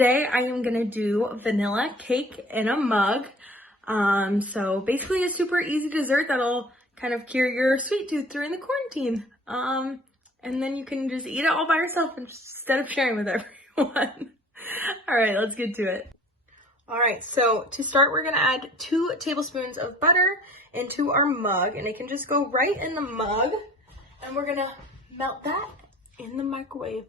today I am gonna do vanilla cake in a mug. So basically a super easy dessert that'll kind of cure your sweet tooth during the quarantine. And then you can just eat it all by yourself instead of sharing with everyone. All right, let's get to it. All right, so to start, we're gonna add 2 tablespoons of butter into our mug, and it can just go right in the mug. And we're gonna melt that in the microwave.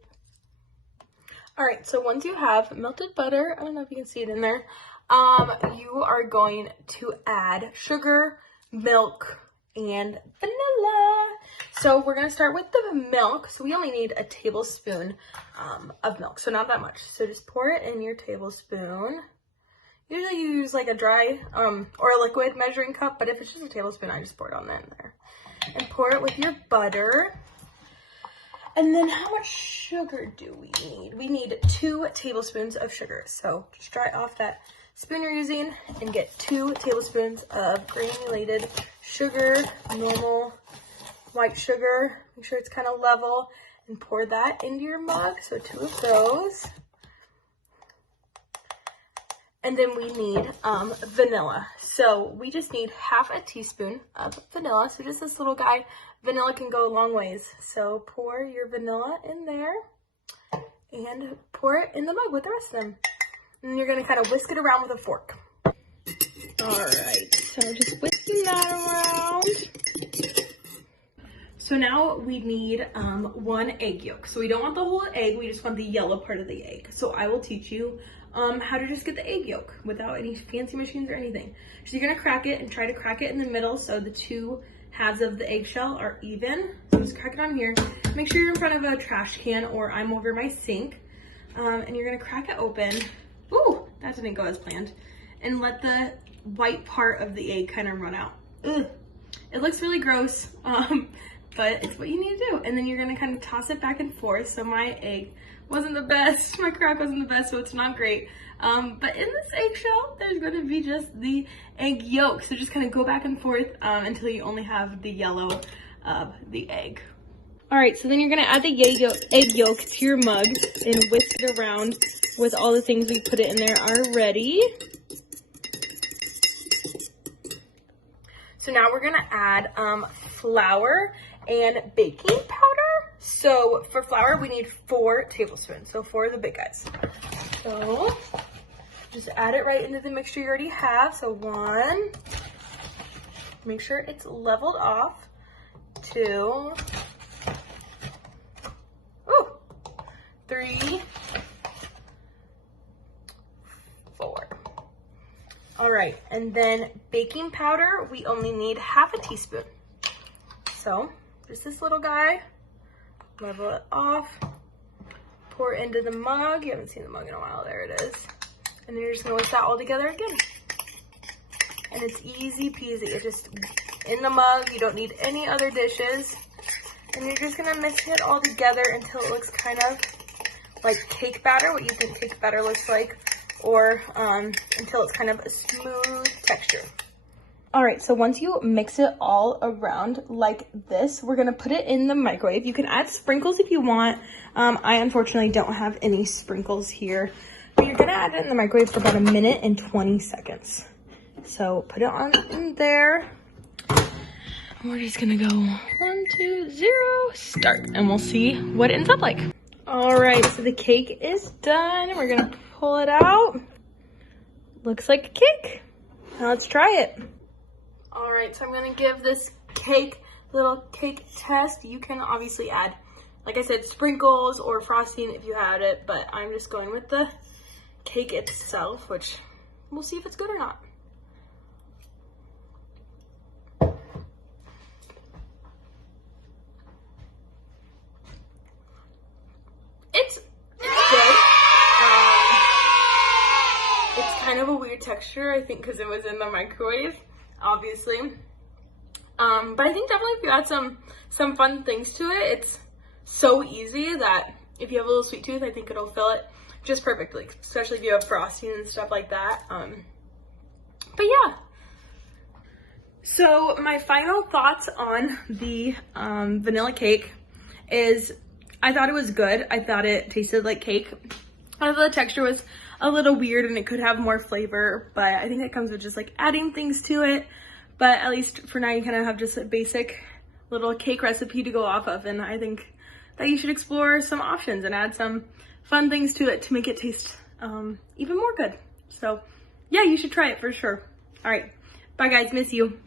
All right, so once you have melted butter, I don't know if you can see it in there, you are going to add sugar, milk, and vanilla. So we're gonna start with the milk. So we only need a tablespoon of milk, so not that much. So just pour it in your tablespoon. Usually you use like a dry or a liquid measuring cup, but if it's just a tablespoon, I just pour it on in there. And pour it with your butter. And then how much sugar do we need? We need 2 tablespoons of sugar. So just dry off that spoon you're using and get 2 tablespoons of granulated sugar, normal white sugar. Make sure it's kind of level and pour that into your mug. So 2 of those. And then we need vanilla. So we just need half a teaspoon of vanilla. So just this little guy, vanilla can go a long ways. So pour your vanilla in there and pour it in the mug with the rest of them. And you're gonna kind of whisk it around with a fork. All right, so just whisking that around. So now we need 1 egg yolk. So we don't want the whole egg, we just want the yellow part of the egg. So I will teach you how to just get the egg yolk without any fancy machines or anything. So you're gonna crack it and try to crack it in the middle so the 2 halves of the eggshell are even. So just crack it on here. Make sure you're in front of a trash can or I'm over my sink. And you're gonna crack it open. Ooh, that didn't go as planned. And let the white part of the egg kind of run out. Ugh. It looks really gross, but it's what you need to do. And then you're gonna kind of toss it back and forth. So my egg wasn't the best, my crack wasn't the best, so it's not great. But in this eggshell, there's gonna be just the egg yolk. So just kind of go back and forth until you only have the yellow of the egg. All right, so then you're gonna add the egg yolk to your mug and whisk it around with all the things we put it in there already. So now we're gonna add flour and baking powder. So for flour, we need 4 tablespoons. So 4 of the big guys. So just add it right into the mixture you already have. So 1, make sure it's leveled off. 2, 3, 4. All right, and then baking powder, we only need half a teaspoon. So just this little guy, level it off, pour it into the mug. You haven't seen the mug in a while, there it is. And then you're just gonna whisk that all together again. And it's easy peasy, it's just in the mug, you don't need any other dishes. And you're just gonna mix it all together until it looks kind of like cake batter, what you think cake batter looks like, or until it's kind of a smooth texture. All right, so once you mix it all around like this, we're gonna put it in the microwave. You can add sprinkles if you want. I unfortunately don't have any sprinkles here, but you're gonna add it in the microwave for about 1 minute and 20 seconds. So put it on in there. We're just gonna go 1, 2, 0, start, and we'll see what it ends up like. All right, so the cake is done. We're gonna pull it out. Looks like a cake. Now let's try it. All right, so I'm gonna give this cake little cake test. You can obviously add, like I said, sprinkles or frosting if you had it, but I'm just going with the cake itself, which we'll see if it's good or not. It's good. It's kind of a weird texture, I think, because it was in the microwave, obviously. But I think definitely if you add some fun things to it, it's so easy that if you have a little sweet tooth, I think it'll fill it just perfectly, especially if you have frosting and stuff like that. But yeah. So my final thoughts on the vanilla cake is I thought it was good. I thought it tasted like cake. I thought the texture was a little weird and it could have more flavor, but I think it comes with just like adding things to it. But at least for now you kind of have just a basic little cake recipe to go off of, and I think that you should explore some options and add some fun things to it to make it taste even more good. So yeah, you should try it for sure. All right, bye guys, miss you.